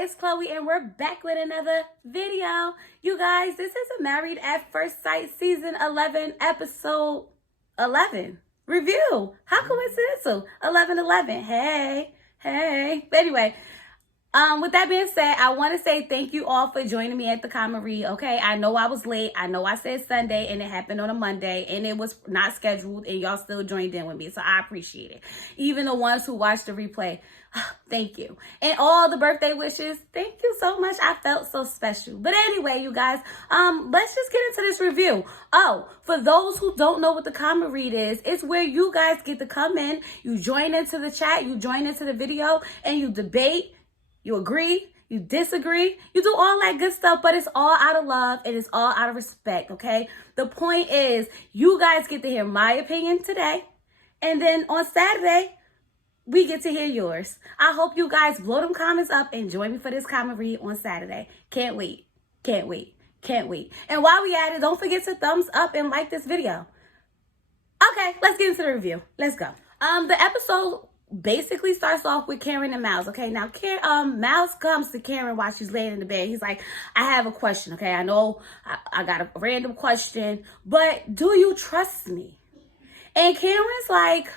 it's Chloe and we're back with another video. You guys, this is a Married at First Sight season 11 episode 11 review. How coincidental? 11-11. Hey. But anyway, with that being said, I want to say thank you all for joining me at the comedy. Okay, I know I was late. I know I said Sunday and it happened on a Monday and it was not scheduled and y'all still joined in with me, so I appreciate it. Even the ones who watched the replay, thank you. And all the birthday wishes, thank you so much. I felt so special. But anyway, you guys, let's just get into this review. Oh, for those who don't know what the comment read is, it's where you guys get to come in, you join into the chat, you join into the video, and you debate. You agree, you disagree, you do all that good stuff, but it's all out of love and it's all out of respect, okay? The point is, you guys get to hear my opinion today, and then on Saturday, we get to hear yours. I hope you guys blow them comments up and join me for this comment read on Saturday. Can't wait. And while we at it, don't forget to thumbs up and like this video. Okay, let's get into the review. Let's go. The episode basically starts off with Karen and Miles. Okay, now Miles comes to Karen while she's laying in the bed. He's like, I have a question. Okay, I know I got a random question, but do you trust me? And Karen's like,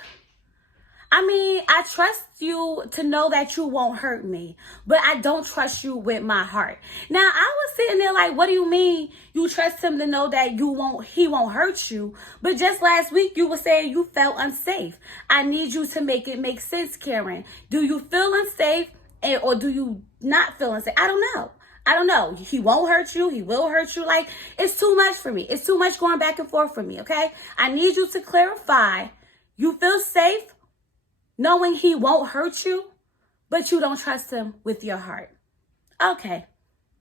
I mean, I trust you to know that you won't hurt me, but I don't trust you with my heart. Now, I was sitting there like, what do you mean you trust him to know that he won't hurt you? But just last week, you were saying you felt unsafe. I need you to make it make sense, Karen. Do you feel unsafe or do you not feel unsafe? I don't know. He won't hurt you. He will hurt you. Like, it's too much for me. It's too much going back and forth for me, okay? I need you to clarify. You feel safe knowing he won't hurt you, but you don't trust him with your heart. Okay,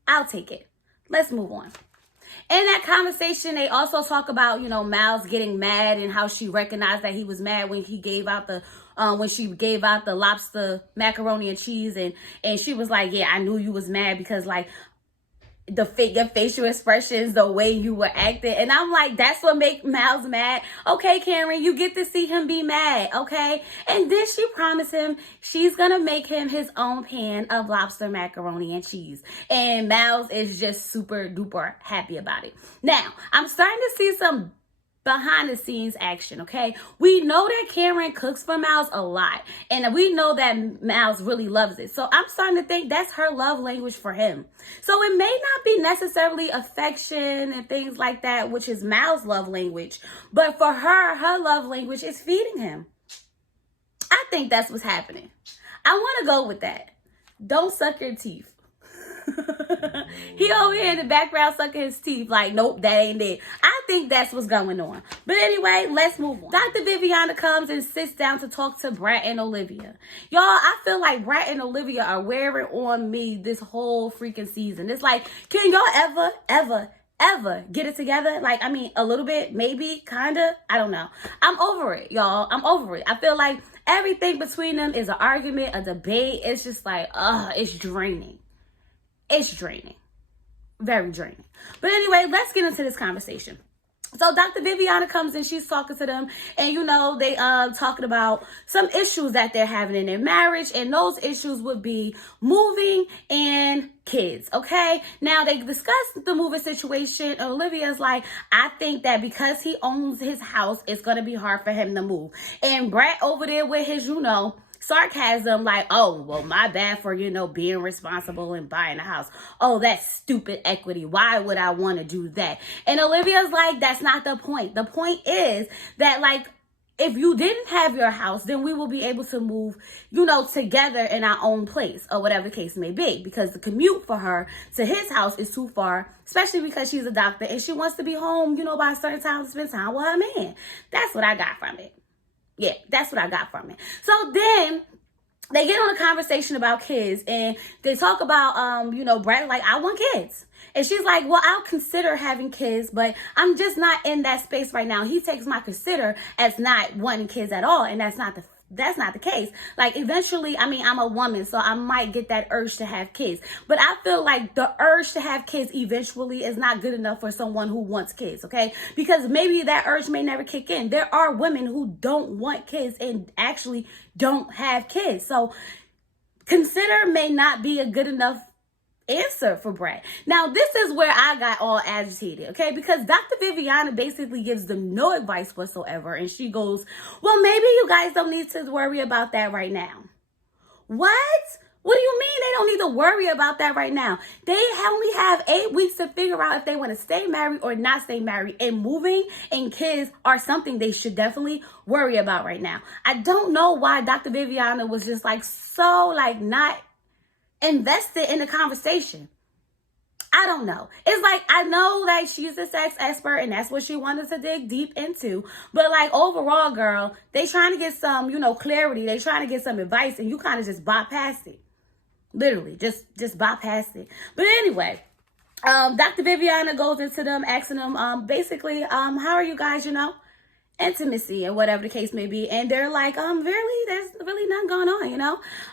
I'll take it. Let's move on. In that conversation, they also talk about, Miles getting mad and how she recognized that he was mad when he gave out when she gave out the lobster macaroni and cheese, and she was like, yeah, I knew you was mad because like your facial expressions, the way you were acting. And I'm like, that's what make Miles mad. Okay, Karen, you get to see him be mad, okay? And then she promised him she's gonna make him his own pan of lobster macaroni and cheese. And Miles is just super duper happy about it. Now, I'm starting to see some behind the scenes action, okay? We know that Karen cooks for Miles a lot, and we know that Miles really loves it. So I'm starting to think that's her love language for him. So it may not be necessarily affection and things like that, which is Miles' love language, but for her love language is feeding him. I think that's what's happening. I want to go with that. Don't suck your teeth. He over here in the background sucking his teeth like, nope, that ain't it. I think that's what's going on. But anyway, let's move on. Dr. Viviana comes and sits down to talk to Brat and Olivia. Y'all, I feel like Brat and Olivia are wearing on me this whole freaking season. It's like, can y'all ever get it together? Like, I mean, a little bit, maybe, kind of. I don't know. I'm over it, y'all. I'm over it. I feel like everything between them is an argument, a debate. It's just like, it's draining. It's draining. Very draining. But anyway, let's get into this conversation. So Dr. Viviana comes in, she's talking to them, and they talking about some issues that they're having in their marriage, and those issues would be moving and kids, okay? Now they discuss the moving situation, and Olivia's like, I think that because he owns his house, it's gonna be hard for him to move. And Brat over there with his, sarcasm, like, oh, well, my bad for, being responsible and buying a house. Oh, that's stupid equity. Why would I want to do that? And Olivia's like, that's not the point. The point is that, like, if you didn't have your house, then we will be able to move, together in our own place or whatever the case may be, because the commute for her to his house is too far, especially because she's a doctor and she wants to be home, by a certain time to spend time with her man. That's what I got from it. Yeah, that's what I got from it. So then they get on a conversation about kids, and they talk about, Brad, like, I want kids. And she's like, well, I'll consider having kids, but I'm just not in that space right now. He takes my consider as not wanting kids at all, and that's not the case. Like, eventually, I mean, I'm a woman, so I might get that urge to have kids. But I feel like the urge to have kids eventually is not good enough for someone who wants kids, okay? Because maybe that urge may never kick in. There are women who don't want kids and actually don't have kids. So consider may not be a good enough answer for Brett. Now, this is where I got all agitated, okay? Because Dr. Viviana basically gives them no advice whatsoever. And she goes, well, maybe you guys don't need to worry about that right now. What? What do you mean they don't need to worry about that right now? They only have 8 weeks to figure out if they want to stay married or not stay married. And moving and kids are something they should definitely worry about right now. I don't know why Dr. Viviana was just like so like not invested in the conversation. I don't know. It's like, I know that she's a sex expert and that's what she wanted to dig deep into. But like overall, girl, they trying to get some, clarity. They trying to get some advice and you kind of just bypassed it. Literally, just bypassed it. But anyway, Dr. Viviana goes into them, asking them, basically, how are you guys, intimacy and whatever the case may be. And they're like, really, there's really nothing going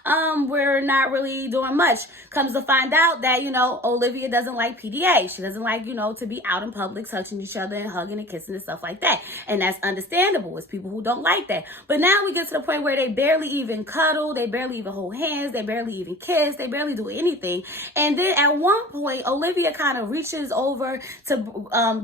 on, we're not really doing much. Comes to find out that, Olivia doesn't like PDA. She doesn't like, to be out in public, touching each other and hugging and kissing and stuff like that. And that's understandable. It's people who don't like that. But now we get to the point where they barely even cuddle. They barely even hold hands. They barely even kiss. They barely do anything. And then at one point, Olivia kind of reaches over to,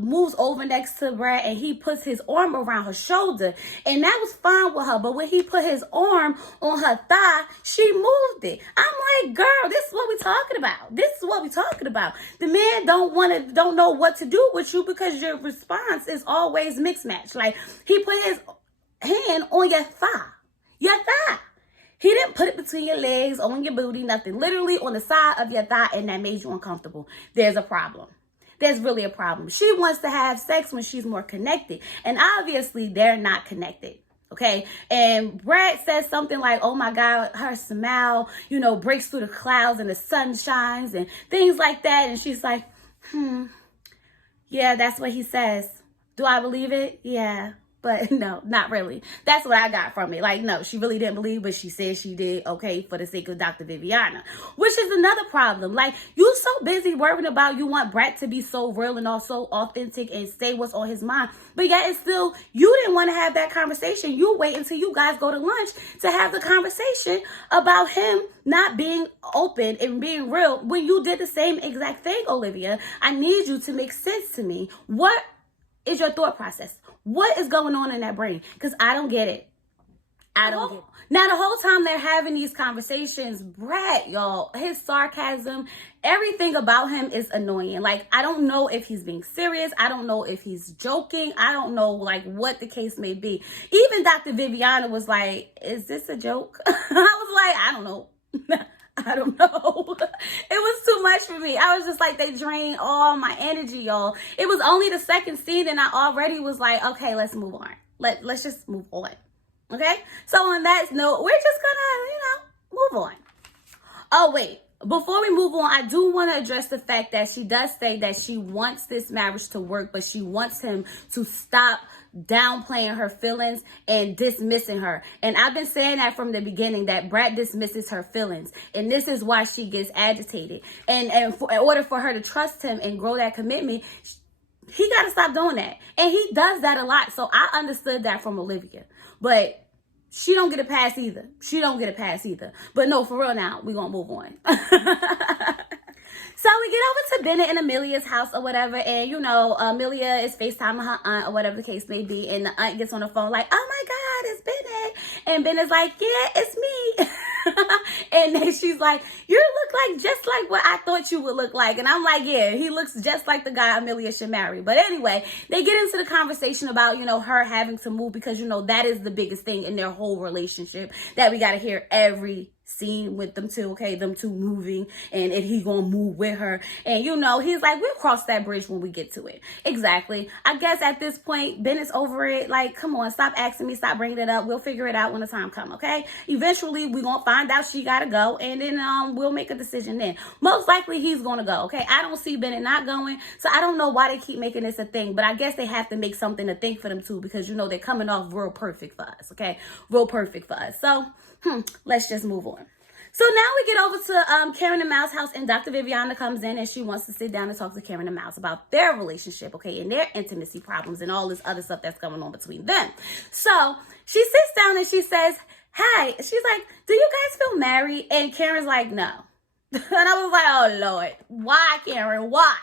moves over next to Brad and he puts his arm around her shoulder, and that was fine with her. But when he put his arm on her thigh, she moved it. I'm like, girl, this is what we're talking about. This is what we're talking about. The man don't know what to do with you because your response is always mixed match. Like, he put his hand on your thigh. Your thigh. He didn't put it between your legs, on your booty, nothing. Literally on the side of your thigh, and that made you uncomfortable. There's a problem. There's really a problem. She wants to have sex when she's more connected. And obviously, they're not connected. Okay? And Brad says something like, oh my God, her smile, breaks through the clouds and the sun shines and things like that. And she's like, yeah, that's what he says. Do I believe it? Yeah. But no, not really. That's what I got from it. Like, no, she really didn't believe, but she said she did, okay, for the sake of Dr. Viviana. Which is another problem. Like, you so busy worrying about you want Brett to be so real and also authentic and say what's on his mind. But yet it's still, you didn't want to have that conversation. You wait until you guys go to lunch to have the conversation about him not being open and being real when you did the same exact thing, Olivia. I need you to make sense to me. What is your thought process? What is going on in that brain? Because I don't get it. I don't get it. Now, the whole time they're having these conversations, Brett, y'all, his sarcasm, everything about him is annoying. Like, I don't know if he's being serious. I don't know if he's joking. I don't know, like, what the case may be. Even Dr. Viviana was like, is this a joke? I was like, I don't know. I don't know. It was too much for me. I was just like, they drained all my energy, y'all. It was only the second scene and I already was like, okay, let's move on. Let's just move on. Okay? So on that note, we're just gonna, move on. Oh, wait. Before we move on, I do want to address the fact that she does say that she wants this marriage to work, but she wants him to stop downplaying her feelings and dismissing her. And I've been saying that from the beginning, that Brad dismisses her feelings. And this is why she gets agitated. And in order for her to trust him and grow that commitment, he got to stop doing that. And he does that a lot. So I understood that from Olivia. But she don't get a pass either. She don't get a pass either. But no, for real now, we're going to move on. So we get over to Bennett and Amelia's house or whatever. And, Amelia is FaceTiming her aunt or whatever the case may be. And the aunt gets on the phone like, oh my God, it's Bennett. And Bennett's like, yeah, it's me. And then she's like, you look like just like what I thought you would look like. And I'm like, yeah, he looks just like the guy Amelia should marry. But anyway, they get into the conversation about, her having to move because, that is the biggest thing in their whole relationship that we got to hear every scene with them two, okay, them two moving, and if he gonna move with her, and he's like, we'll cross that bridge when we get to it. Exactly. I guess at this point, Bennett's over it. Like, come on, stop asking me, stop bringing it up. We'll figure it out when the time come, okay? Eventually, we gonna find out she gotta go, and then we'll make a decision then. Most likely, he's gonna go, okay? I don't see Bennett not going, so I don't know why they keep making this a thing, but I guess they have to make something to think for them too, because they're coming off real perfect for us, okay? Real perfect for us. So, let's just move on. So now we get over to Karen and Mal's house, and Dr. Viviana comes in and she wants to sit down and talk to Karen and Mouse about their relationship, okay, and their intimacy problems and all this other stuff that's going on between them. So she sits down and she says, hi. She's like, do you guys feel married? And Karen's like, no. And I was like, oh, Lord, why, Karen? Why?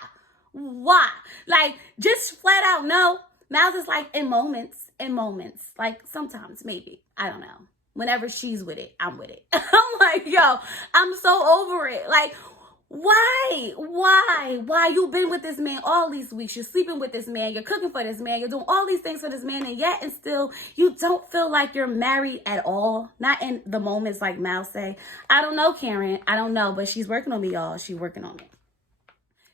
Why? Like, just flat out, no. Mouth is like, in moments. Like, sometimes, maybe. I don't know. Whenever she's with it, I'm with it. I'm like, yo, I'm so over it. Like, why? You've been with this man all these weeks. You're sleeping with this man. You're cooking for this man. You're doing all these things for this man. And yet and still, you don't feel like you're married at all. Not in the moments like Mal say. I don't know, Karen. I don't know. But she's working on me, y'all. She's working on me.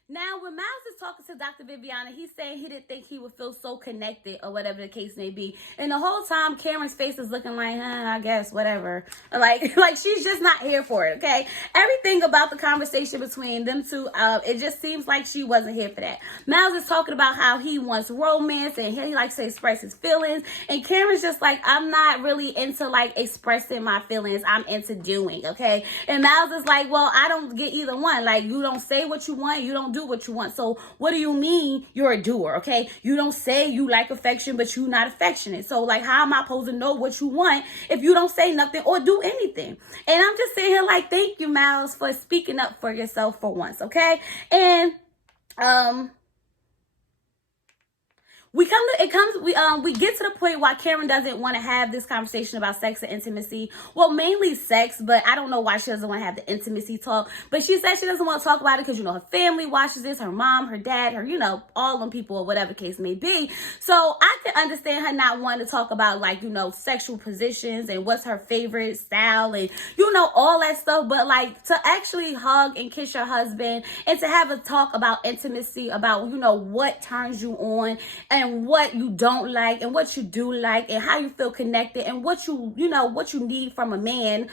Now, when Miles is talking to Dr. Viviana, he's saying he didn't think he would feel so connected or whatever the case may be. And the whole time, Karen's face is looking like, I guess, whatever. Like she's just not here for it, okay? Everything about the conversation between them two, it just seems like she wasn't here for that. Miles is talking about how he wants romance and he likes to express his feelings. And Karen's just like, I'm not really into, like, expressing my feelings. I'm into doing, okay? And Miles is like, well, I don't get either one. Like, you don't say what you want. You don't do what you want. So what do you mean you're a doer? Okay, you don't say you like affection, but you're not affectionate. So, like, how am I supposed to know what you want if you don't say nothing or do anything? And I'm just sitting here like, thank you, Miles, for speaking up for yourself for once. Okay. And we get to the point why Karen doesn't want to have this conversation about sex and intimacy. Well, mainly sex, but I don't know why she doesn't want to have the intimacy talk. But she said she doesn't want to talk about it because, her family watches this, her mom, her dad, her, all them people or whatever case may be. So I can understand her not wanting to talk about, like, sexual positions and what's her favorite style and, all that stuff. But, like, to actually hug and kiss your husband and to have a talk about intimacy, about, what turns you on and what you don't like and what you do like and how you feel connected and what what you need from a man,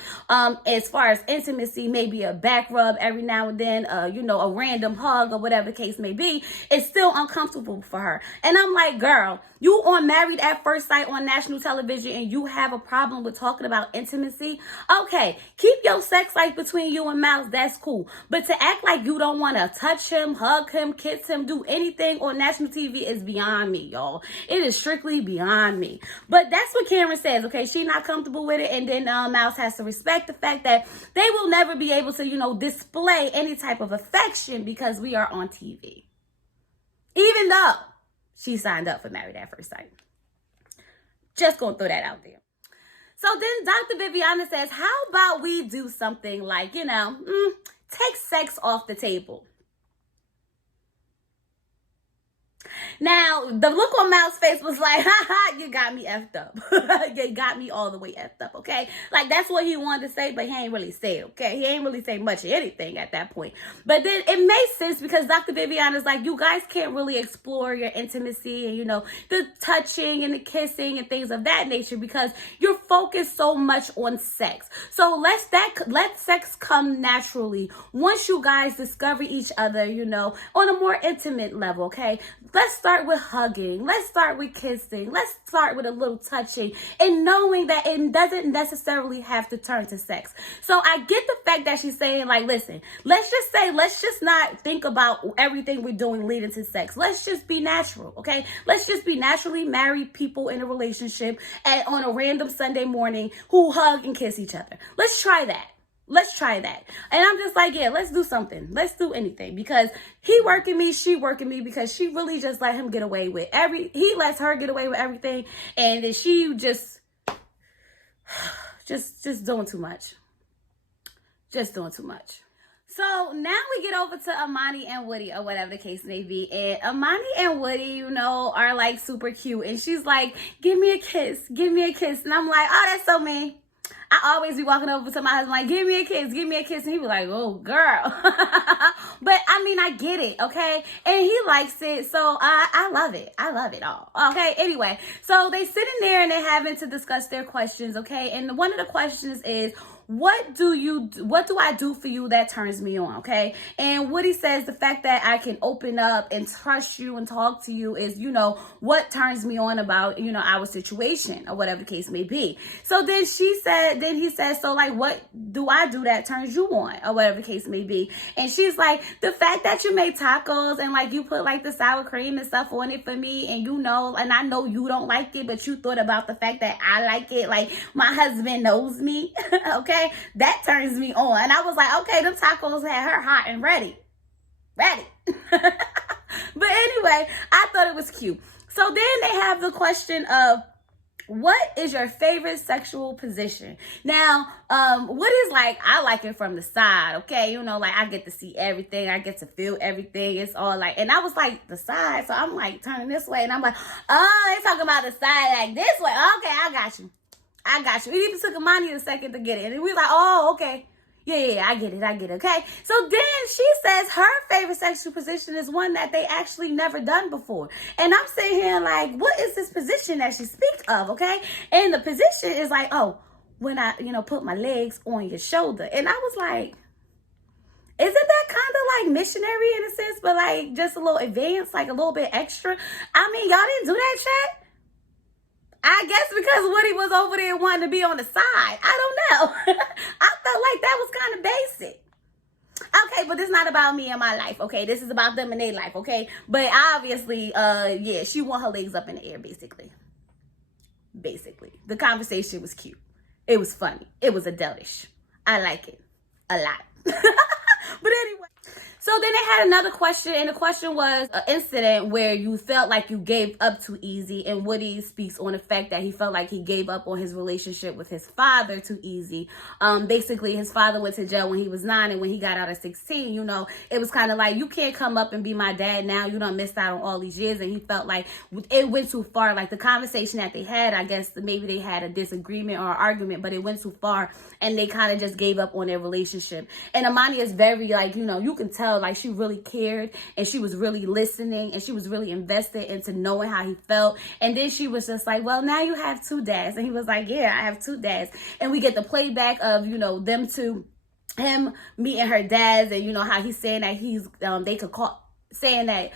as far as intimacy, maybe a back rub every now and then, a random hug or whatever the case may be, it's still uncomfortable for her. And I'm like, girl, you on Married at First Sight on national television and you have a problem with talking about intimacy? Okay, keep your sex life between you and Miles, that's cool. But to act like you don't want to touch him, hug him, kiss him, do anything on national TV is beyond me, y'all. It is strictly beyond me. But that's what Karen says, okay? She's not comfortable with it. And then Miles has to respect the fact that they will never be able to, display any type of affection because we are on TV. Even though she signed up for Married at First Sight. Just gonna throw that out there. So then Dr. Viviana says, how about we do something like, take sex off the table? Now, the look on Mal's face was like, you got me effed up. You got me all the way effed up, okay? Like, that's what he wanted to say, but he ain't really say it, okay? He ain't really say much of anything at that point. But then it makes sense because Dr. Viviana is like, you guys can't really explore your intimacy and, the touching and the kissing and things of that nature because you're focused so much on sex. So let sex come naturally once you guys discover each other, on a more intimate level, okay? Let's start with hugging. Let's start with kissing. Let's start with a little touching and knowing that it doesn't necessarily have to turn to sex. So I get the fact that she's saying, like, listen, let's just not think about everything we're doing leading to sex. Let's just be natural, okay? Let's just be naturally married people in a relationship and on a random Sunday morning who hug and kiss each other. Let's try that. Let's try that. And I'm just like, yeah, let's do something. Let's do anything because he working me, she working me because she really just let him get away with he lets her get away with everything. And then she just doing too much. Just doing too much. So now we get over to Amani and Woody or whatever the case may be. And Amani and Woody, are like super cute. And she's like, give me a kiss. Give me a kiss. And I'm like, oh, that's so mean. I always be walking over to my husband like, give me a kiss, give me a kiss. And he be like, oh, girl. But, I get it, okay? And he likes it, so I love it. I love it all, okay? Anyway, so they sitting there and they're having to discuss their questions, okay? And one of the questions is, what do I do for you that turns me on, okay? And Woody says the fact that I can open up and trust you and talk to you is, what turns me on about, our situation or whatever the case may be. So then he says, so like, what do I do that turns you on or whatever the case may be? And she's like, the fact that you make tacos and like you put like the sour cream and stuff on it for me and and I know you don't like it, but you thought about the fact that I like it. Like my husband knows me, okay? okay? That turns me on. And I was like, okay, them tacos had her hot and ready. But anyway, I thought it was cute. So then they have the question of, what is your favorite sexual position? Now, what is like, I like it from the side, okay? You know, like I get to see everything. I get to feel everything. It's all like, and I was like, the side. So I'm like turning this way and I'm like, oh, they talking about the side like this way. Okay, I got you. It even took Amani a second to get it. And we were like, oh, okay. Yeah, I get it, okay? So then she says her favorite sexual position is one that they actually never done before. And I'm sitting here like, what is this position that she speaks of, okay? And the position is like, oh, when I, put my legs on your shoulder. And I was like, isn't that kind of like missionary in a sense, but like just a little advanced, like a little bit extra? I mean, y'all didn't do that shit? I guess because Woody was over there wanting to be on the side. I don't know. I felt like that was kind of basic. Okay, but this is not about me and my life, okay? This is about them and their life, okay? But obviously, yeah, she want her legs up in the air, basically. The conversation was cute. It was funny. It was adultish. I like it a lot. But anyway. So then they had another question, and the question was an incident where you felt like you gave up too easy, and Woody speaks on the fact that he felt like he gave up on his relationship with his father too easy. Basically, his father went to jail when he was 9, and when he got out at 16, it was kind of like, you can't come up and be my dad now. You done missed out on all these years, and he felt like it went too far. Like the conversation that they had, I guess maybe they had a disagreement or an argument, but it went too far, and they kind of just gave up on their relationship. And Amani is very like, you can tell like she really cared, and she was really listening, and she was really invested into knowing how he felt. And then she was just like, well, now you have 2 dads. And he was like, yeah, I have 2 dads. And we get the playback of, them two, him meeting her dads, and how he's saying that they could call, saying that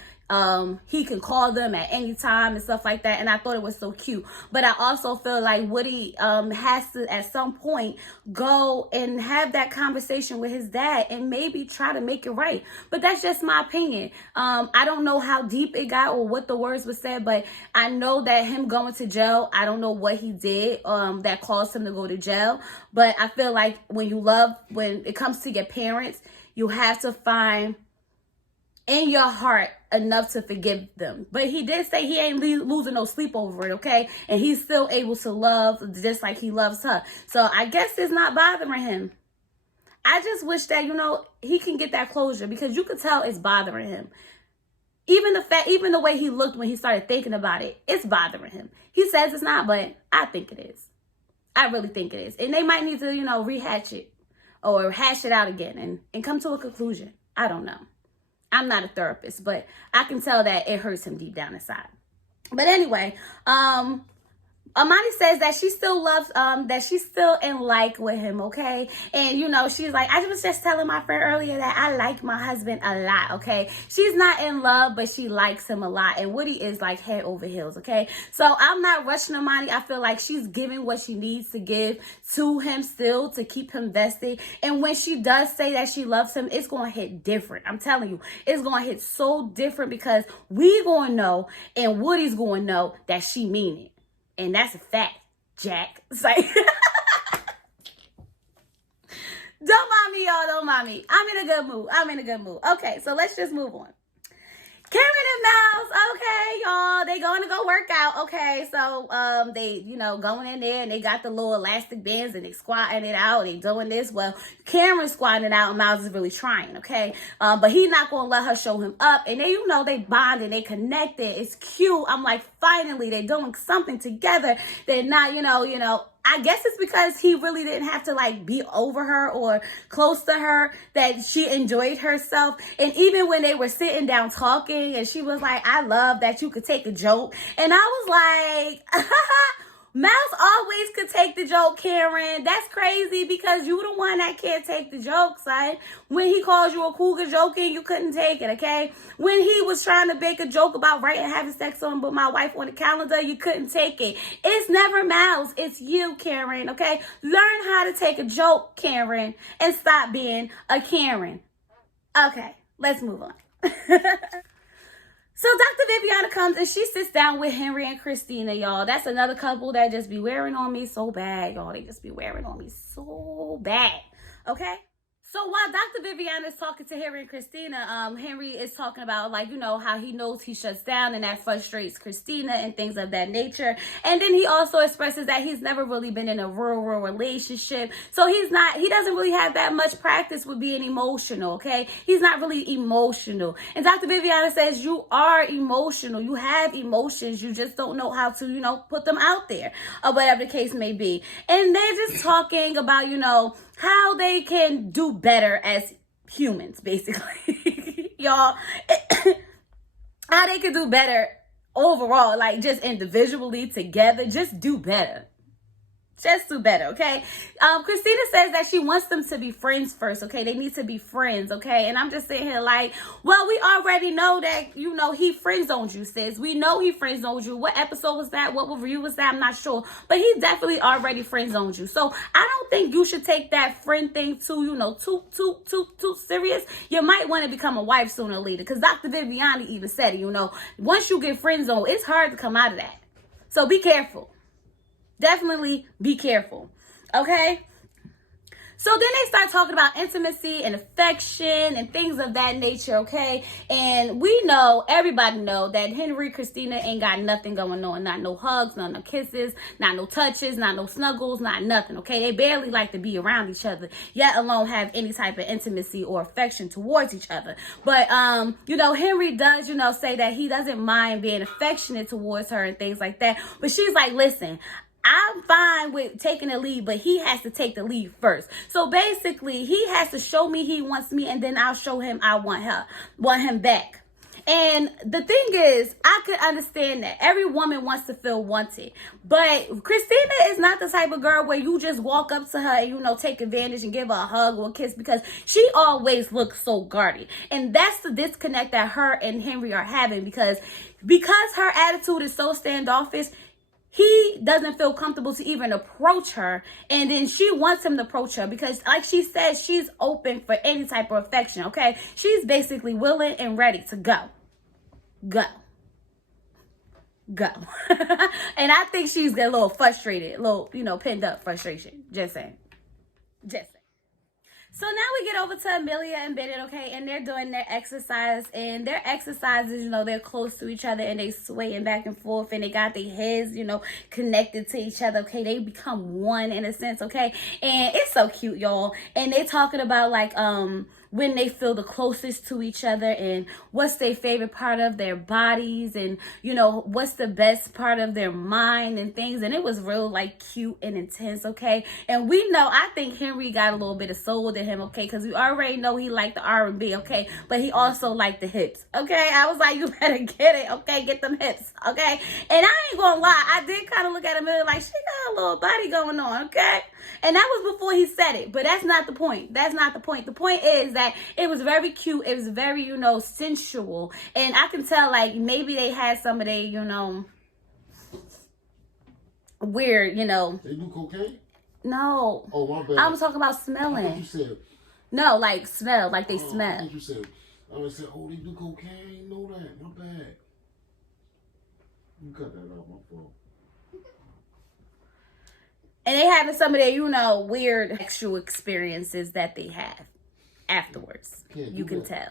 he can call them at any time and stuff like that. And I thought it was so cute. But I also feel like Woody has to at some point go and have that conversation with his dad and maybe try to make it right. But that's just my opinion. I don't know how deep it got or what the words were said, but I know that him going to jail, I don't know what he did that caused him to go to jail. But I feel like when it comes to your parents, you have to find in your heart enough to forgive them. But he did say he ain't losing no sleep over it, okay? And he's still able to love just like he loves her. So I guess it's not bothering him. I just wish that, he can get that closure, because you could tell it's bothering him. Even the way he looked when he started thinking about it, it's bothering him. He says it's not, but I think it is. I really think it is. And they might need to, rehatch it or hash it out again and come to a conclusion. I don't know. I'm not a therapist, but I can tell that it hurts him deep down inside. But anyway, Amani says that she still loves, that she's still in like with him, okay? And, she's like, I was just telling my friend earlier that I like my husband a lot, okay? She's not in love, but she likes him a lot. And Woody is like head over heels, okay? So I'm not rushing Amani. I feel like she's giving what she needs to give to him still to keep him vested. And when she does say that she loves him, it's going to hit different. I'm telling you, it's going to hit so different, because we going to know and Woody's going to know that she mean it. And that's a fact, Jack. It's like, don't mind me, y'all. Don't mind me. I'm in a good mood. Okay, so let's just move on. Karen and Mafs, okay, y'all, they going to go work out, okay, so, they, going in there, and they got the little elastic bands, and they squatting it out, they doing this. Well, Karen's squatting it out, and Mafs is really trying, okay, but he's not going to let her show him up, and they, they bonded, they connected, it's cute. I'm like, finally, they're doing something together. They're not, I guess it's because he really didn't have to like be over her or close to her, that she enjoyed herself. And even when they were sitting down talking, and she was like, I love that you could take a joke. And I was like, Mafs always could take the joke, Karen. That's crazy, because you the one that can't take the joke, son. When he calls you a cougar joking, you couldn't take it, okay? When he was trying to make a joke about writing having sex on but my wife on the calendar, you couldn't take it. It's never Mafs, it's you, Karen, okay? Learn how to take a joke, Karen, and stop being a Karen. Okay, let's move on. So Dr. Viviana comes and she sits down with Henry and Christina, y'all. That's another couple that just be wearing on me so bad, y'all. They just be wearing on me so bad, okay? So while Dr. Viviana is talking to Henry and Christina, Henry is talking about, like, you know, how he knows he shuts down and that frustrates Christina and things of that nature. And then he also expresses that he's never really been in a real relationship. So he doesn't really have that much practice with being emotional, okay? He's not really emotional. And Dr. Viviana says, you are emotional. You have emotions. You just don't know how to, you know, put them out there, or whatever the case may be. And they're just talking about, you know, how they can do better as humans, basically. Y'all, how they can do better overall, like just individually together, just do better. Just do better, okay? Christina says that she wants them to be friends first, okay? They need to be friends, okay? And I'm just sitting here like, well, we already know that, you know, he friend-zoned you, sis. We know he friend-zoned you. What episode was that? What review was that? I'm not sure. But he definitely already friend-zoned you. So I don't think you should take that friend thing too, you know, too serious. You might want to become a wife sooner or later. Because Dr. Viviani even said it, you know, once you get friend-zoned, it's hard to come out of that. So be careful. Definitely be careful, okay? So then they start talking about intimacy and affection and things of that nature, okay? And we know, everybody know that Henry, Christina ain't got nothing going on. Not no hugs, not no kisses, not no touches, not no snuggles, not nothing, okay? They barely like to be around each other, yet alone have any type of intimacy or affection towards each other. But, you know, Henry does, you know, say that he doesn't mind being affectionate towards her and things like that. But she's like, listen, I'm fine with taking the lead, but he has to take the lead first. So basically, he has to show me he wants me, and then I'll show him I want him back. And the thing is, I could understand that. Every woman wants to feel wanted. But Christina is not the type of girl where you just walk up to her and, you know, take advantage and give her a hug or a kiss, because she always looks so guarded. And that's the disconnect that her and Henry are having, because her attitude is so standoffish, he doesn't feel comfortable to even approach her. And then she wants him to approach her because, like she said, she's open for any type of affection, okay? She's basically willing and ready to go. Go. And I think she's a little frustrated, a little, you know, pinned up frustration. Just saying. So now we get over to Amelia and Bennett, okay, and they're doing their exercise, and their exercises, you know, they're close to each other, and they swaying back and forth, and they got their heads, you know, connected to each other, okay? They become one in a sense, okay? And it's so cute, y'all. And they talking about, like, when they feel the closest to each other, and what's their favorite part of their bodies, and, you know, what's the best part of their mind and things. And it was real, like, cute and intense, okay? And we know, I think Henry got a little bit of soul to him, okay? Because we already know he liked the R&B, okay? But he also liked the hips, okay? I was like, you better get it, okay? Get them hips, okay? And I ain't gonna lie, I did kind of look at him and like, she got a little body going on, okay? And that was before he said it, but that's not the point. That's not the point. The point is that it was very cute. It was very, you know, sensual. And I can tell, like, maybe they had some of their, you know, weird, you know. They do cocaine? No. Oh, my bad. I was talking about smelling. I thought you said. No, like smell, like they smell. I thought you said. I said, oh, they do cocaine? I didn't know that. My bad. You cut that out, my fault. And they having some of their, you know, weird sexual experiences that they have afterwards. You can tell.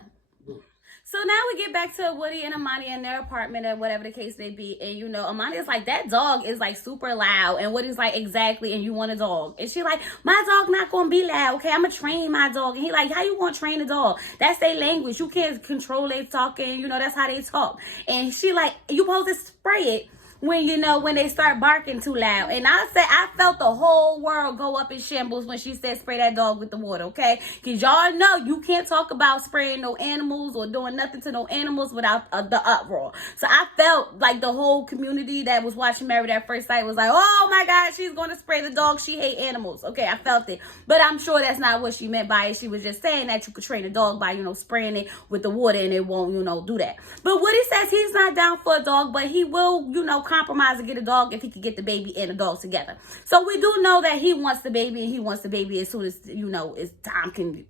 So now we get back to Woody and Amani in their apartment or whatever the case may be. And, you know, Amani is like, that dog is, like, super loud. And Woody's like, exactly, and you want a dog. And she like, my dog not going to be loud, okay? I'm going to train my dog. And he like, how you going to train a dog? That's their language. You can't control their talking. You know, that's how they talk. And she like, you supposed to spray it when, you know, when they start barking too loud. And I said, I felt the whole world go up in shambles when she said spray that dog with the water, okay? Because y'all know you can't talk about spraying no animals or doing nothing to no animals without the uproar. So I felt like the whole community that was watching Married at First Sight was like, oh my God, she's going to spray the dog. She hate animals. Okay, I felt it. But I'm sure that's not what she meant by it. She was just saying that you could train a dog by, you know, spraying it with the water and it won't, you know, do that. But Woody says he's not down for a dog, but he will, you know, compromise and get a dog if he could get the baby and the dog together. So we do know that he wants the baby, and he wants the baby as soon as, as time can,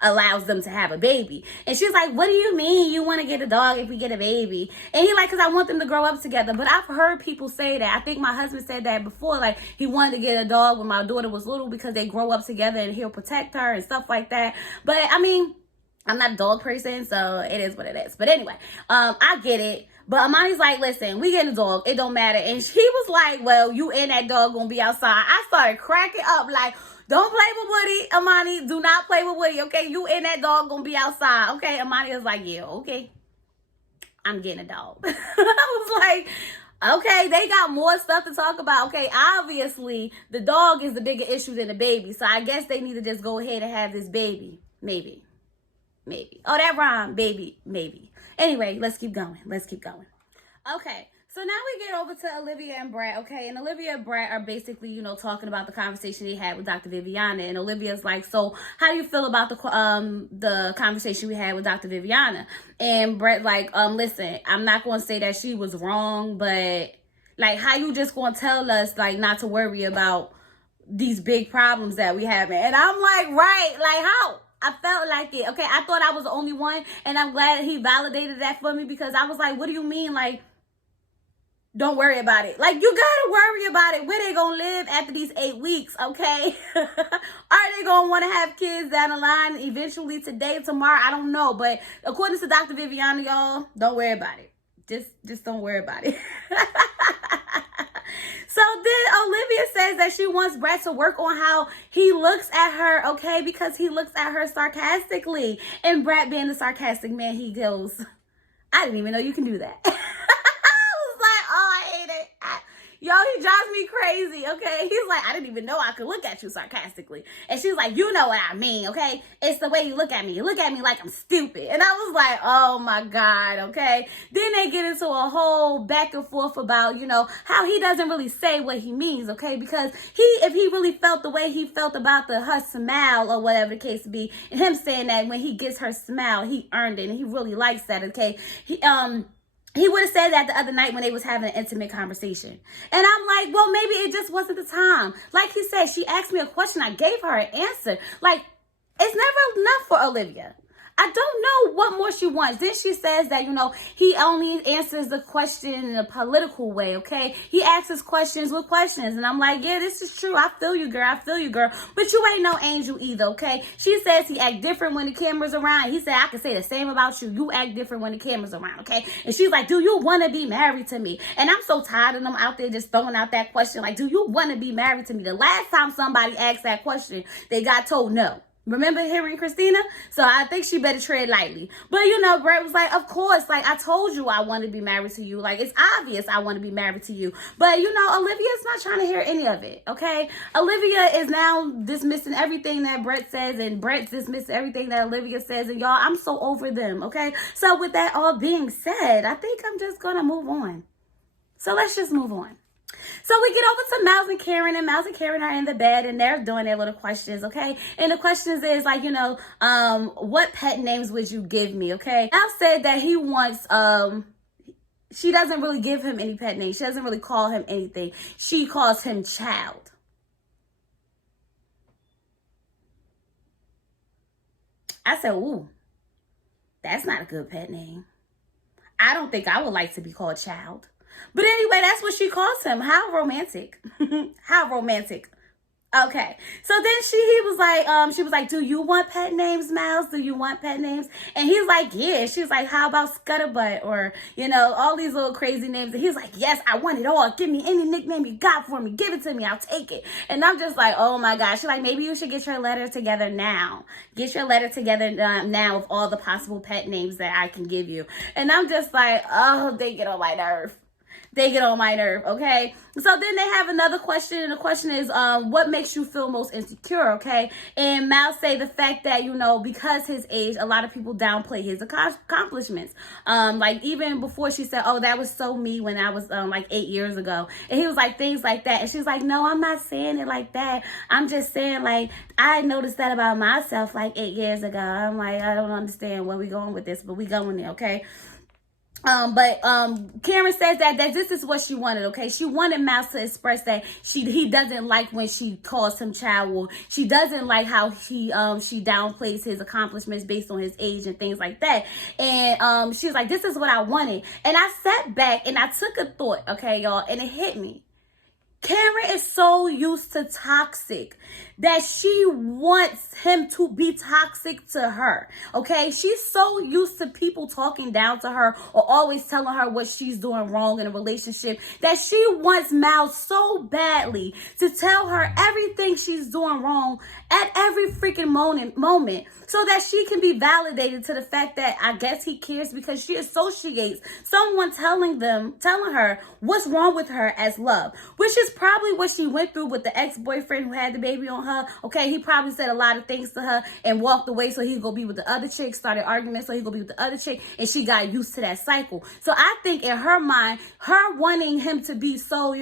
allows them to have a baby. And she's like, what do you mean you want to get a dog if we get a baby? And he like, because I want them to grow up together. But I've heard people say that. I think my husband said that before, like he wanted to get a dog when my daughter was little because they grow up together and he'll protect her and stuff like that. But I mean, I'm not a dog person, so it is what it is. But anyway, I get it. But Amani's like, listen, we get a dog. It don't matter. And she was like, well, you and that dog gonna be outside. I started cracking up like, don't play with Woody, Amani. Do not play with Woody, okay? You and that dog gonna be outside, okay? Amani was like, yeah, okay. I'm getting a dog. I was like, okay, they got more stuff to talk about. Okay, obviously, the dog is the bigger issue than the baby. So I guess they need to just go ahead and have this baby. Maybe. Oh, that rhyme, baby, maybe. Anyway, let's keep going. Okay, so now we get over to Olivia and Brett, okay? And Olivia and Brett are basically, talking about the conversation they had with Dr. Viviana. And Olivia's like, so how do you feel about the conversation we had with Dr. Viviana? And Brett like, listen, I'm not going to say that she was wrong, but like, how you just going to tell us like not to worry about these big problems that we have? And I'm like, right, like how? I felt like it. Okay, I thought I was the only one, and I'm glad he validated that for me, because I was like, what do you mean, like, don't worry about it? Like, you gotta worry about it. Where they gonna live after these 8 weeks, okay? Are they gonna want to have kids down the line eventually, today, tomorrow? I don't know, but according to Dr. Viviana, y'all, don't worry about it. Just don't worry about it. So then Olivia says that she wants Brett to work on how he looks at her, okay? Because he looks at her sarcastically. And Brett, being the sarcastic man he goes, I didn't even know you can do that. I was like, oh, I hate it. Yo, he drives me crazy, okay? He's like, I didn't even know I could look at you sarcastically. And she's like, you know what I mean, okay? It's the way you look at me. You look at me like I'm stupid. And I was like, oh my God, okay? Then they get into a whole back and forth about, how he doesn't really say what he means, okay? Because if he really felt the way he felt about her smile or whatever the case be, and him saying that when he gets her smile, he earned it and he really likes that, okay? He would have said that the other night when they was having an intimate conversation. And I'm like, well, maybe it just wasn't the time. Like he said, she asked me a question. I gave her an answer. Like, it's never enough for Olivia. I don't know what more she wants. Then she says that, he only answers the question in a political way, okay? He asks questions with questions. And I'm like, yeah, this is true. I feel you, girl. But you ain't no angel either, okay? She says he act different when the camera's around. He said, I can say the same about you. You act different when the camera's around, okay? And she's like, do you want to be married to me? And I'm so tired of them out there just throwing out that question. Like, do you want to be married to me? The last time somebody asked that question, they got told no. Remember hearing Christina? So I think she better tread lightly. But, Brett was like, of course, like, I told you I want to be married to you. Like, it's obvious I want to be married to you. But, Olivia's not trying to hear any of it, okay? Olivia is now dismissing everything that Brett says, and Brett's dismissing everything that Olivia says. And, y'all, I'm so over them, okay? So with that all being said, I think I'm just going to move on. So let's just move on. So we get over to Mafs and Karen, and Mafs and Karen are in the bed, and they're doing their little questions, okay? And the questions is like, what pet names would you give me, okay? Mafs said that he wants, she doesn't really give him any pet names. She doesn't really call him anything. She calls him Child. I said, ooh, that's not a good pet name. I don't think I would like to be called Child. But anyway, that's what she calls him. How romantic. How romantic. Okay. So then she was like, do you want pet names, Miles? Do you want pet names? And he's like, yeah. She's like, how about Scutterbutt? Or, all these little crazy names. And he's like, yes, I want it all. Give me any nickname you got for me. Give it to me. I'll take it. And I'm just like, oh my gosh. She's like, maybe you should get your letter together now. Get your letter together now of all the possible pet names that I can give you. And I'm just like, oh, they get on my nerve. They get on my nerve, okay? So then they have another question, and the question is, what makes you feel most insecure, okay? And Mal say the fact that, because his age, a lot of people downplay his accomplishments. Like, even before she said, oh, that was so me when I was, 8 years ago. And he was like, things like that. And she's like, no, I'm not saying it like that. I'm just saying, like, I noticed that about myself, 8 years ago. I'm like, I don't understand where we going with this, but we going there, okay? But Karen says that this is what she wanted, okay? She wanted Mafs to express that he doesn't like when she calls him child, or she doesn't like how she downplays his accomplishments based on his age and things like that. And she was like, this is what I wanted. And I sat back and I took a thought, okay, y'all, and it hit me. Karen is so used to toxic that she wants him to be toxic to her, okay? She's so used to people talking down to her or always telling her what she's doing wrong in a relationship that she wants Mal so badly to tell her everything she's doing wrong at every freaking moment so that she can be validated to the fact that I guess he cares, because she associates someone telling her what's wrong with her as love, which is probably what she went through with the ex-boyfriend who had the baby on her. Okay, he probably said a lot of things to her and walked away so he could go be with the other chick, started arguments so he could go be with the other chick, and she got used to that cycle. So I think in her mind, her wanting him to be so,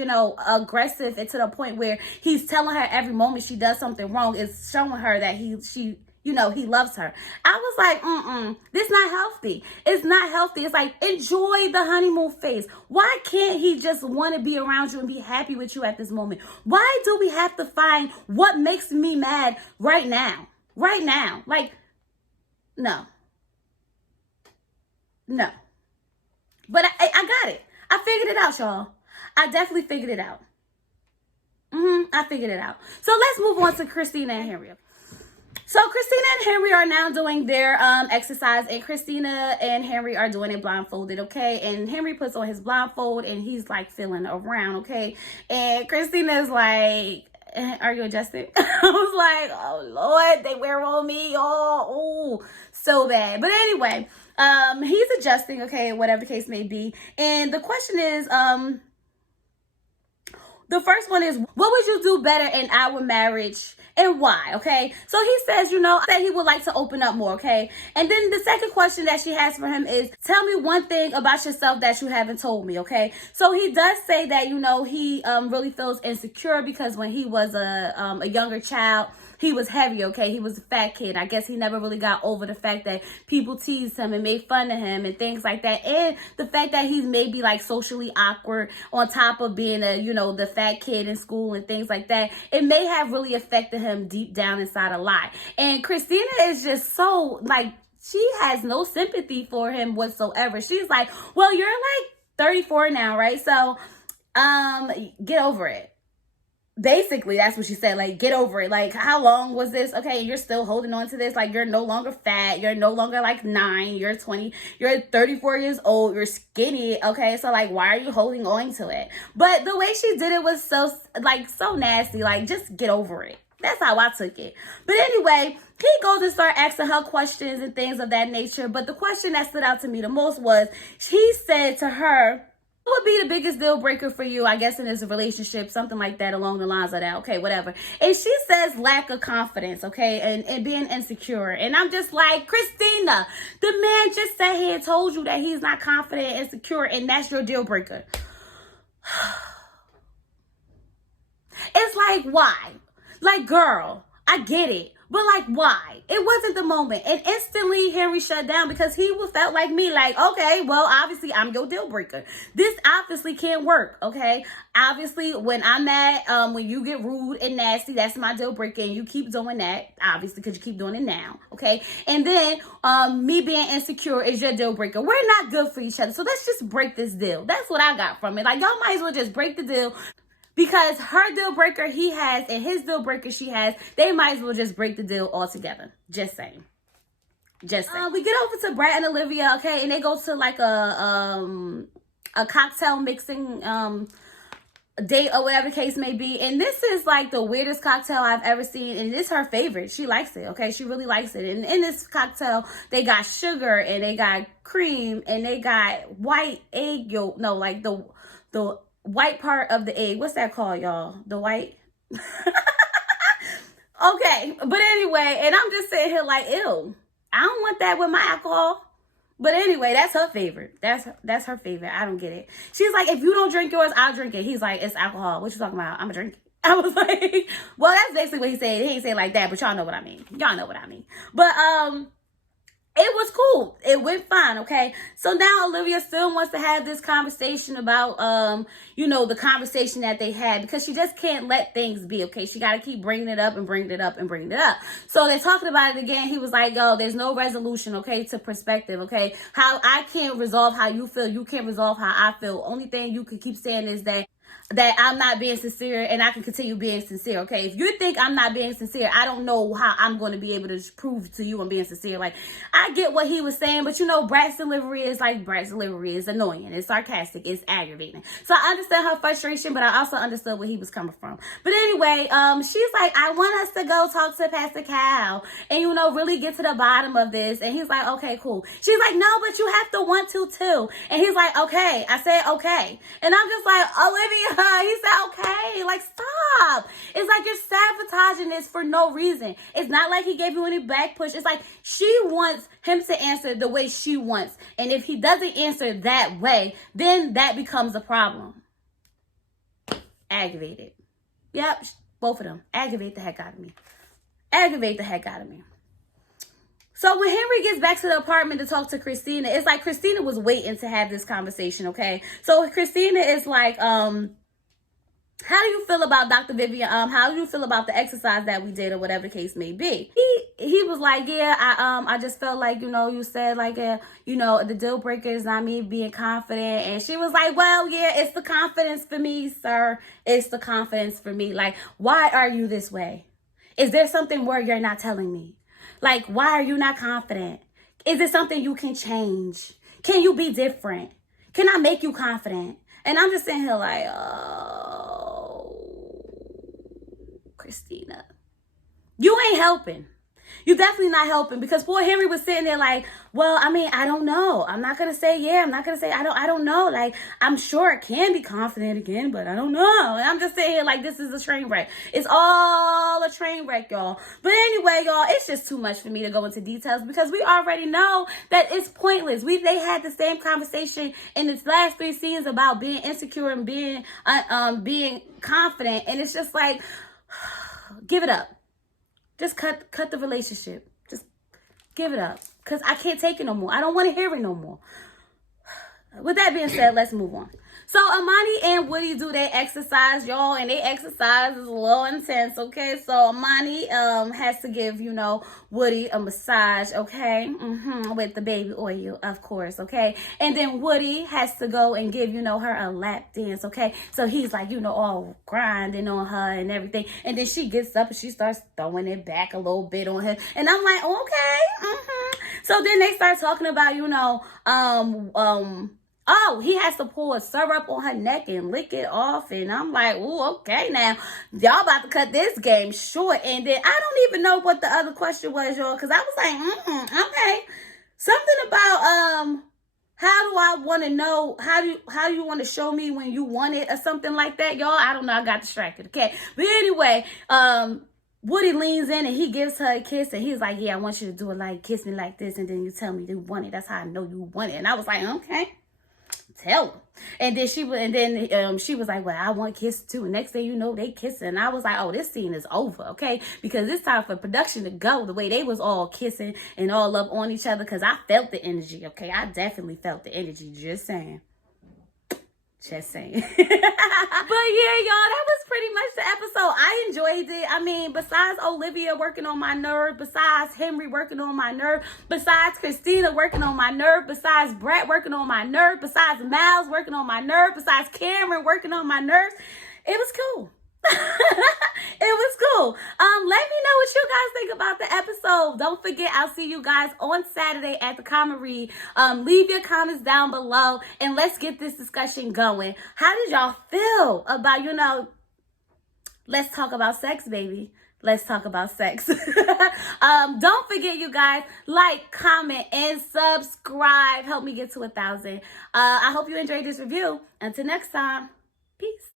aggressive, and to the point where he's telling her every moment she does something wrong is showing her that he loves her. I was like, this not healthy. It's not healthy. It's like, enjoy the honeymoon phase. Why can't he just want to be around you and be happy with you at this moment? Why do we have to find what makes me mad right now? Right now. Like, no. No. But I got it. I figured it out, y'all. I definitely figured it out. I figured it out. So let's move on to Christina and Henry. So Christina and Henry are now doing their exercise, and Christina and Henry are doing it blindfolded, okay? And Henry puts on his blindfold and he's like feeling around, okay? And Christina's like, are you adjusting? I was like, oh Lord, they wear on me, oh, so bad. But anyway, he's adjusting, okay, whatever the case may be. And the question is, the first one is, what would you do better in our marriage and why? Okay, so he says, that he would like to open up more. Okay, and then the second question that she has for him is, tell me one thing about yourself that you haven't told me. Okay, so he does say that he really feels insecure because when he was a younger child, he was heavy, okay? He was a fat kid. I guess he never really got over the fact that people teased him and made fun of him and things like that. And the fact that he's maybe like socially awkward on top of being the fat kid in school and things like that. It may have really affected him deep down inside a lot. And Christina is just so like, she has no sympathy for him whatsoever. She's like, well, you're like 34 now, right? So, get over it. Basically, that's what she said. Like, get over it. Like, how long was this? Okay, you're still holding on to this. Like, you're no longer fat. You're no longer like 9. You're 20. You're 34 years old. You're skinny. Okay, so like, why are you holding on to it? But the way she did it was so nasty. Like, just get over it. That's how I took it. But anyway, he goes and start asking her questions and things of that nature. But the question that stood out to me the most was, he said to her, what would be the biggest deal breaker for you, I guess, in this relationship? Something like that, along the lines of that. Okay, whatever. And she says lack of confidence, okay, and being insecure. And I'm just like, Christina, the man just sat here and told you that he's not confident and insecure, and that's your deal breaker. It's like, why? Like, girl, I get it. But like, why? It wasn't the moment. And instantly Henry shut down because he felt like me, like, okay, well, obviously I'm your deal breaker. This obviously can't work, okay? Obviously, when I'm mad, when you get rude and nasty, that's my deal breaker. And you keep doing that, obviously, because you keep doing it now, okay? And then me being insecure is your deal breaker. We're not good for each other. So let's just break this deal. That's what I got from it. Like, y'all might as well just break the deal. Because her deal breaker he has and his deal breaker she has, they might as well just break the deal altogether. Just saying. Just saying. We get over to Brad and Olivia, okay, and they go to like a cocktail mixing date or whatever the case may be. And this is like the weirdest cocktail I've ever seen, and it's her favorite. She likes it, okay? She really likes it. And in this cocktail, they got sugar and they got cream and they got white egg yolk. No, like the white part of the egg. What's that called, y'all? The white? Okay, but anyway, and I'm just sitting here like, ew, I don't want that with my alcohol. But anyway, that's her favorite. That's her favorite. I don't get it. She's like, if you don't drink yours, I'll drink it. He's like, it's alcohol. What you talking about? I'm gonna drink it. I was like, well, that's basically what he said. He ain't say it like that, but y'all know what I mean. Y'all know what I mean. But it was cool. it went fine, okay? So now Olivia still wants to have this conversation about, the conversation that they had, because she just can't let things be, okay? She got to keep bringing it up and bringing it up and bringing it up. So they're talking about it again. He was like, yo, there's no resolution, okay, to perspective, okay? How I can't resolve how you feel. You can't resolve how I feel. Only thing you can keep saying is that I'm not being sincere, and I can continue being sincere, okay? If you think I'm not being sincere, I don't know how I'm going to be able to prove to you I'm being sincere. Like, I get what he was saying, but Brat's delivery is annoying. It's sarcastic. It's aggravating. So I understand her frustration, but I also understood where he was coming from. But anyway, she's like, I want us to go talk to Pastor Cal and, really get to the bottom of this. And he's like, okay, cool. She's like, no, but you have to want to too. And he's like, okay. I said, okay. And I'm just like, Olivia, he said, okay, like, stop. It's like you're sabotaging this for no reason. It's not like he gave you any back push. It's like she wants him to answer the way she wants. And if he doesn't answer that way, then that becomes a problem. Aggravated. Yep, both of them. Aggravate the heck out of me. Aggravate the heck out of me. So when Henry gets back to the apartment to talk to Christina, it's like Christina was waiting to have this conversation, okay? So Christina is like, how do you feel about Dr. Vivian? How do you feel about the exercise that we did, or whatever the case may be? He was like, yeah, I just felt like, you said like, the deal breaker is not me being confident. And she was like, well, yeah, it's the confidence for me, sir. It's the confidence for me. Like, why are you this way? Is there something where you're not telling me? Like, why are you not confident? Is it something you can change? Can you be different? Can I make you confident? And I'm just sitting here like, oh, Christina, you ain't helping. You definitely not helping, because poor Henry was sitting there like, well, I mean, I don't know. I'm not going to say yeah. I'm not going to say I don't know. Like, I'm sure it can be confident again, but I don't know. And I'm just sitting here like, this is a train wreck. It's all a train wreck, y'all. But anyway, y'all, it's just too much for me to go into details, because we already know that it's pointless. They had the same conversation in its last 3 scenes about being insecure and being confident. And it's just like, give it up. Just cut the relationship. Just give it up. Because I can't take it no more. I don't want to hear it no more. With that being said, let's move on. So Amani and Woody do their exercise, y'all, and their exercise is a little intense, okay? So Amani has to give, Woody a massage, okay? With the baby oil, of course, okay? And then Woody has to go and give, her a lap dance, okay? So he's like, all grinding on her and everything. And then she gets up and she starts throwing it back a little bit on him. And I'm like, okay, So then they start talking about, oh, he has to pour syrup on her neck and lick it off. And I'm like, ooh, okay, now, y'all about to cut this game short. And then I don't even know what the other question was, y'all, because I was like, okay. Something about, how do I want to know, how do you want to show me when you want it, or something like that, y'all? I don't know, I got distracted, okay? But anyway, Woody leans in and he gives her a kiss, and he's like, yeah, I want you to do it like, kiss me like this, and then you tell me you want it. That's how I know you want it. And I was like, okay. Tell him. And then she was like, well, I want kiss too. And next thing you know, they kissing. And I was like, oh, this scene is over, okay? Because it's time for production to go the way they was all kissing and all up on each other, because I felt the energy, okay? I definitely felt the energy. Just saying. Just saying. But yeah, y'all, that was pretty much the episode. I enjoyed it. I mean, besides Olivia working on my nerve, besides Henry working on my nerve, besides Christina working on my nerve, besides Brat working on my nerve, besides Mafs working on my nerve, besides Cameron working on my nerves, it was cool. It was cool. Let me know what you guys think about the episode. Don't forget, I'll see you guys on Saturday at the comment read. Leave your comments down below and let's get this discussion going. How did y'all feel about, let's talk about sex, baby. Let's talk about sex. Don't forget, you guys, like, comment, and subscribe. Help me get to 1,000. I hope you enjoyed this review. Until next time, peace.